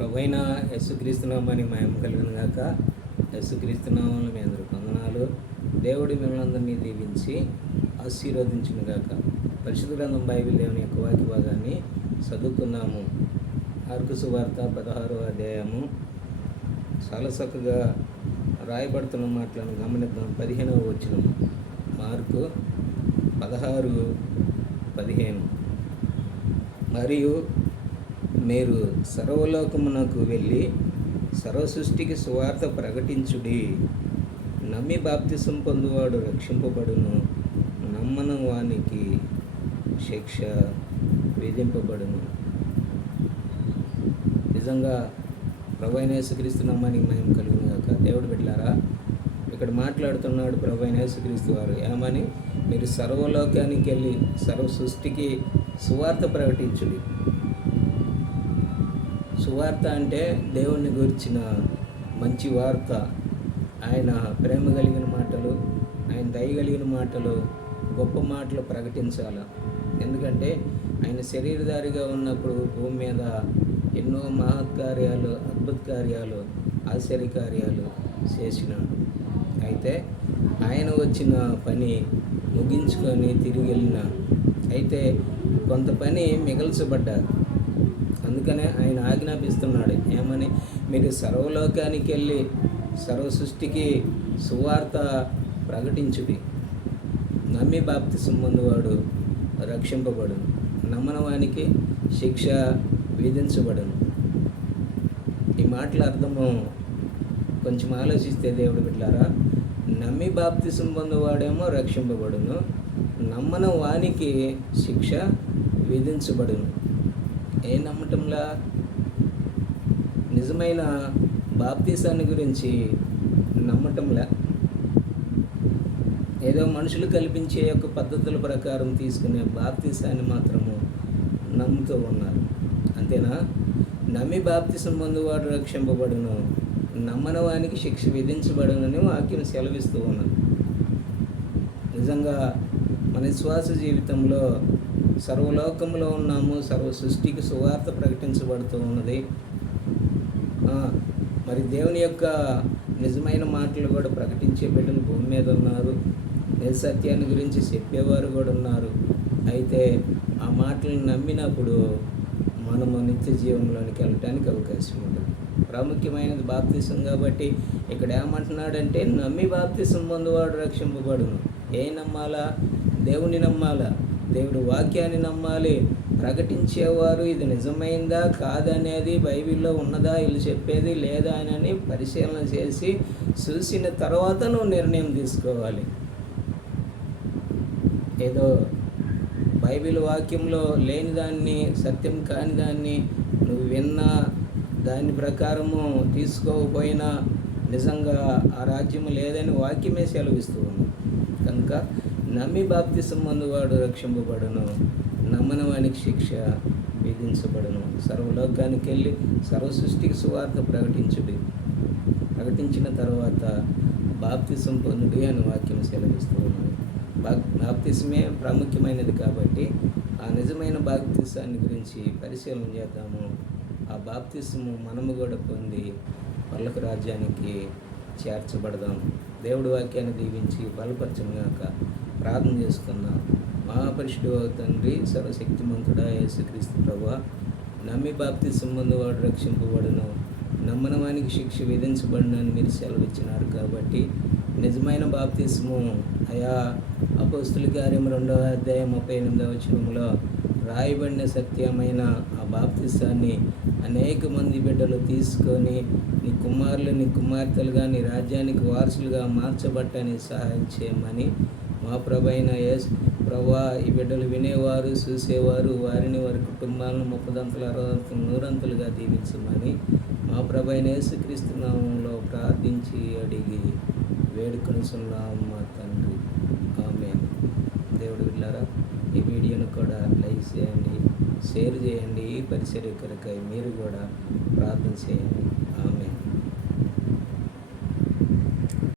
ప్రభువైన యేసుక్రీస్తు నామానికి మహిమ కలుగును గాక. యేసుక్రీస్తు నామములో మీ అందరికీ వందనాలు. దేవుడు మిమ్మల్ని అందరినీ దీవించి ఆశీర్వదించును గాక. పరిశుద్ధ గ్రంథం బైబిల్ దేవుని యొక్క వాక్య భాగాన్ని చదువుకుందాము. మార్కు సువార్త 16వ అధ్యాయము చాలా చక్కగా రాయబడుతున్న మాటలను గమనిద్దాం. 15వ వచనం, మార్కు 16:15. మరియు మీరు సర్వలోకమునకు వెళ్ళి సర్వ సృష్టికి సువార్త ప్రకటించుడి. నమ్మి బాప్తిసం పొందువాడు రక్షింపబడును, నమ్మని వానికి శిక్ష విధింపబడును. నిజంగా ప్రభువైన యేసుక్రీస్తు నామానికి మహిమ కలుగును గాక. దేవుడు బిడ్డలారా, ఇక్కడ మాట్లాడుతున్నాడు ప్రభువైన యేసుక్రీస్తు వారు ఏమని? మీరు సర్వలోకానికి వెళ్ళి సర్వ సృష్టికి సువార్త ప్రకటించుడి. సువార్త అంటే దేవుణ్ణి గురించిన మంచి వార్త. ఆయన ప్రేమ కలిగిన మాటలు, ఆయన దయ కలిగిన మాటలు, గొప్ప మాటలు ప్రకటించాలి. ఎందుకంటే ఆయన శరీరధారిగా ఉన్నప్పుడు భూమి మీద ఎన్నో మహత్కార్యాలు, అద్భుత కార్యాలు, ఆశ్చర్యకార్యాలు చేసినాడు. అయితే ఆయన వచ్చిన పని ముగించుకొని తిరిగి వెళ్ళినాడు. అయితే కొంత పని మిగల్చబడ్డారు. అందుకనే ఆయన ఆజ్ఞాపిస్తున్నాడు ఏమని? మీరు సర్వలోకానికి వెళ్ళి సర్వ సృష్టికి సువార్త ప్రకటించుడి. నమ్మి బాప్తిసం పొందువాడు రక్షింపబడును, నమ్మని వానికి శిక్ష విధించబడును. ఈ మాటల అర్థము కొంచెం ఆలోచిస్తే దేవుడు బిడ్డలారా, నమ్మి బాప్తిసం పొందువాడేమో రక్షింపబడును, నమ్మని వానికి శిక్ష విధించబడును. ఏ నమ్మటంలా? నిజమైన బాప్తిసాన్ని గురించి నమ్మటంలా. ఏదో మనుషులు కల్పించే యొక్క పద్ధతుల ప్రకారం తీసుకునే బాప్తిసాన్ని మాత్రము నమ్ముతూ ఉన్నారు. అంతేనా? నమ్మి బాప్తిసం పొందువాడు రక్షింపబడును, నమ్మని వానికి శిక్ష విధించబడునని వాక్యం సెలవిస్తూ ఉన్నది. నిజంగా మన విశ్వాస జీవితంలో సర్వలోకంలో ఉన్నాము, సర్వ సృష్టికి సువార్త ప్రకటించబడుతూ ఉన్నది. మరి దేవుని యొక్క నిజమైన మాటలు కూడా ప్రకటించే బిడ్డలు భూమి మీద ఉన్నారు. సత్యాన్ని గురించి చెప్పేవారు కూడా ఉన్నారు. అయితే ఆ మాటలను నమ్మినప్పుడు మనము నిత్య జీవంలోనికి వెళ్ళటానికి అవకాశం ఉంటుంది. ప్రాముఖ్యమైనది బాప్తిసం కాబట్టి ఇక్కడ ఏమంటున్నాడంటే, నమ్మి బాప్తిసం పొందువాడు రక్షింపబడును. ఏ నమ్మాలా? దేవుని నమ్మాలా, దేవుడు వాక్యాన్ని నమ్మాలి. ప్రకటించేవారు ఇది నిజమైందా కాదనేది, బైబిల్లో ఉన్నదా వీళ్ళు చెప్పేది లేదా అని పరిశీలన చేసి చూసిన తర్వాత నువ్వు నిర్ణయం తీసుకోవాలి. ఏదో బైబిల్ వాక్యంలో లేని దాన్ని, సత్యం కాని దాన్ని నువ్వు విన్నా దాని ప్రకారము తీసుకోకపోయినా నిజంగా ఆ రాజ్యము లేదని వాక్యమే సెలవిస్తూ ఉంది. కనుక నమ్మి బాప్తిసం పొందువాడు రక్షింపబడును, నమ్మని వానికి శిక్ష విధించబడును. సర్వలోకానికి వెళ్ళి సర్వ సృష్టికి సువార్త ప్రకటించుడి. ప్రకటించిన తర్వాత బాప్తిసం పొందుడి అని వాక్యం సెలవిస్తూ ఉన్నది. బాప్తిసమే ప్రాముఖ్యమైనది కాబట్టి ఆ నిజమైన బాప్తిసాన్ని గురించి పరిశీలన చేద్దాము. ఆ బాప్తిసము మనము కూడా పొంది పరలోక రాజ్యానికి చేర్చబడదాం. దేవుడి వాక్యాన్ని దీవించి బలపరచుగాక. ప్రార్థన చేసుకుందాం. మహాపరిశుద్ధుడైన తండ్రి, సర్వశక్తిమంతుడా యేసుక్రీస్తు ప్రభువా, నమ్మి బాప్తిసం పొందువాడు రక్షింపబడును, నమ్మని వానికి శిక్ష విధించబడునని మీరు సెలవిచ్చినారు. కాబట్టి నిజమైన బాప్తిసము అయా అపోస్తుల కార్యం 2వ అధ్యాయం 38వ వచనంలో రాయబడిన సత్యమైన ఆ బాప్తిసాన్ని అనేక మంది బిడ్డలు తీసుకొని నీ కుమారులు, నీ కుమార్తెలుగా, నీ రాజ్యానికి వారసులుగా మార్చబట్టని సహాయం చేయమని మా ప్రభువైన ప్రభువా, ఈ బిడ్డలు వినేవారు, చూసేవారు, వారిని, వారి కుటుంబాలను 30 60 100 దీవించమని మా ప్రభువైన యేసుక్రీస్తు నామములో ప్రార్థించి అడిగి వేడుకొనుచున్నాము మా తండ్రి. ఆమేన్. దేవుడు బిడ్డలారా, ఈ వీడియోను కూడా లైక్ చేయండి, షేర్ చేయండి. ఈ పరిచర్య కొరకై మీరు కూడా ప్రార్థన చేయండి. ఆమేన్.